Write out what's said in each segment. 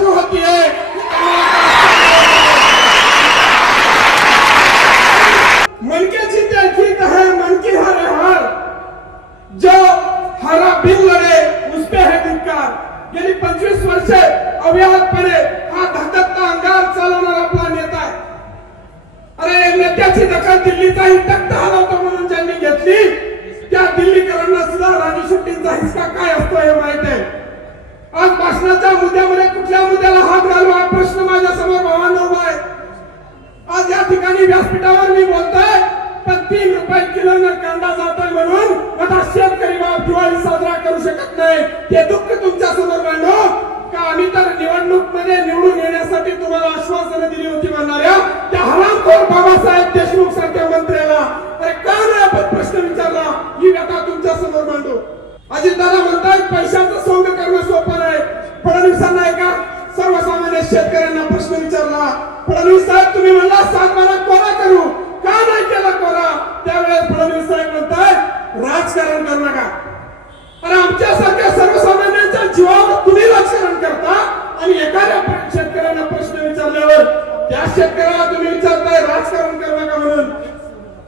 शुरू होती है। मनकेची त्या जीत है, मन की हारे हार, जो हरा बिन लढे उस पे है धिक्कार। गेली 25 वर्षे अव्याहतपणे हा धगधगता अंगार चालवणारा आपला नेता आहे। अरे नेत्याची दखल दिल्लीचाही तख्त हलवतो म्हणून ज्यांनी घेतली त्या दिल्लीकरांना सुद्धा राजू शेट्टींचा हिस्सा काय असतो हे माहित आहे। आज भाषणाच्या मुद्द्यामध्ये कुठल्या मुद्द्याला हात घालू हा प्रश्न माझ्या समोर भावांनो उभा आहे। आज या ठिकाणी व्यासपीठावर मी बोलतोय पण 3 रुपये किलोने कांदा जातोय म्हणून आता शेतकरी बाप दिवाळी साजरा करू शकत नाही। हे दुःख तुमच्या समोर मांडू का आम्ही तर निवडणूक मध्ये निवडून येण्यासाठी तुम्हाला आश्वासनं दिली होती म्हणणाऱ्या त्या हरामखोर बाबासाहेब देशमुख सारख्या मंत्र्याला अरे का नाही आपण प्रश्न विचारला ही व्यथा तुमच्या समोर मांडू। अजितदादा म्हणतात पैशाचं सोंग करणं सोपं नाही। फडणवीसांना एका सर्वसामान्य शेतकऱ्यांना प्रश्न विचारला, फडणवीस साहेब तुम्ही म्हणला 7-12 कोरा करू का नाही केला कोरा? त्यावेळेस फडणवीस साहेब म्हणतात राजकारण करू नका। अरे आमच्यासारख्या सर्वसामान्यांच्या जीवावर तुम्ही राजकारण करता आणि एखाद्या शेतकऱ्यांना प्रश्न विचारल्यावर त्या शेतकऱ्याला तुम्ही विचारताय राजकारण करू नका म्हणून।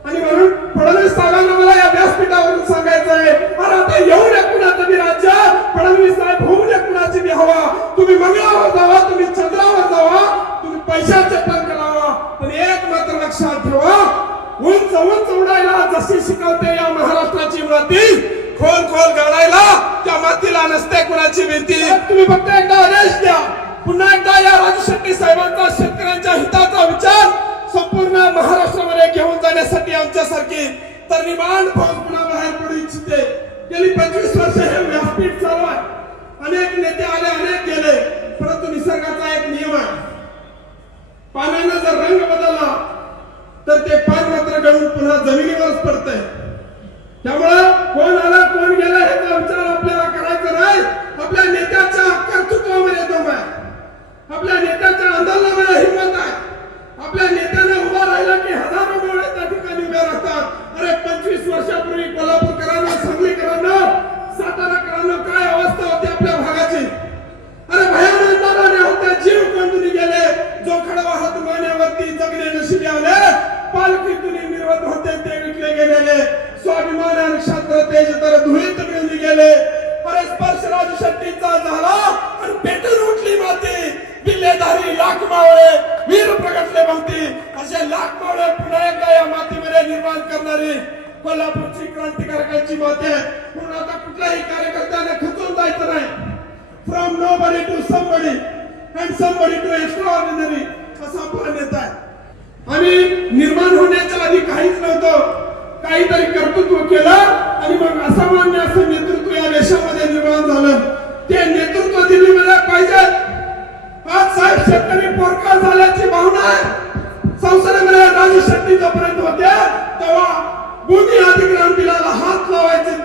आणि म्हणून फडणवीस साहेबांना मला या व्यासपीठावरून सांगायचं आहे अरे आता येऊ नये कुणाचं बी राज्य, फडणवीस साहेब होऊ नये कुणाची बी हवा। तुम्ही मंगळावर जावा, तुम्ही चंद्रावर जावा, तुम्ही पैशाचे टंक लावा, पण एक मात्र लक्षात ठेवा उंच उंच उडायला जशी शिकवते या महाराष्ट्राची माती खोल खोल गाडायला त्या मातीला नसते कुणाची भीती। तुम्ही फक्त एकदा आदेश द्या, पुन्हा एकदा या राजू शेट्टी साहेबांचा शेतकऱ्यांच्या हिताचा विचार संपूर्ण महाराष्ट्रामध्ये घेऊन जाण्यासाठी आमच्यासारखी तरणीमान फौज पुन्हा बाहेर पडू इच्छिते। गेली 25 वर्ष हे व्यासपीठ चालू आहे, अनेक नेते आले अनेक गेले, परंतु निसर्गाचा एक नियम आहे, पाण्यानं जर रंग बदलला तर ते पान मात्र गळून पुन्हा जमिनीवरच पडतंय। त्यामुळे कोण आला कोण गेला याचा विचार आपल्याला करायचा नाही। आपल्या नेत्याच्या कर्तृत्वामध्ये दम आहे, आपल्या नेत्याच्या आंदोलनामध्ये हिंमत आहे, आपल्या नेत्याने उभा राहिला की हजारो डोळे त्या ठिकाणी उभे राहतात। अरे 25 वर्षापूर्वी कोल्हापूरकरांना, सांगलीकरांना, साताराकरांना काय अवस्था होती आपल्या भागाची। अरे भयानक होत्या, जीव कोंडून गेले, जो खडवा हात मानेवरती जगणे नशिबी आले, पालखीतून मिरवत होते ते विकले गेलेले, स्वाभिमान आणि क्षात्र तेज तर धुळीत मिळून गेले। अरे स्पर्श राजू शेट्टींचा झाला आणि पेटून उठली माती, बिल्लेधारी लाख मावळे वीर प्रगटले भोवती, असे लाख मावळे पुन्हा एकदा या मातीमध्ये निर्माण करणारी कोल्हापूरची क्रांतिकारकांची माती आहे। म्हणून आता कुठल्याही कार्यकर्त्याने खचून जायचं नाही। From nobody to somebody and somebody to extraordinary असा आपला नेता आहे। आम्ही निर्माण होण्याच्या आधी काहीच नव्हतं, काहीतरी कर्तृत्व केलं आणि मग असामान्य असं नेतृत्व या देशामध्ये निर्माण झालं। ते नेतृत्व दिल्लीमध्ये पाहिजे। आज साहेब शेतकरी पोरका झाल्याची भावना आहे। संसदेमध्ये राजू शेट्टी जोपर्यंत होते तेव्हा भूमी अधिग्रहण बिलाला हात लावायचे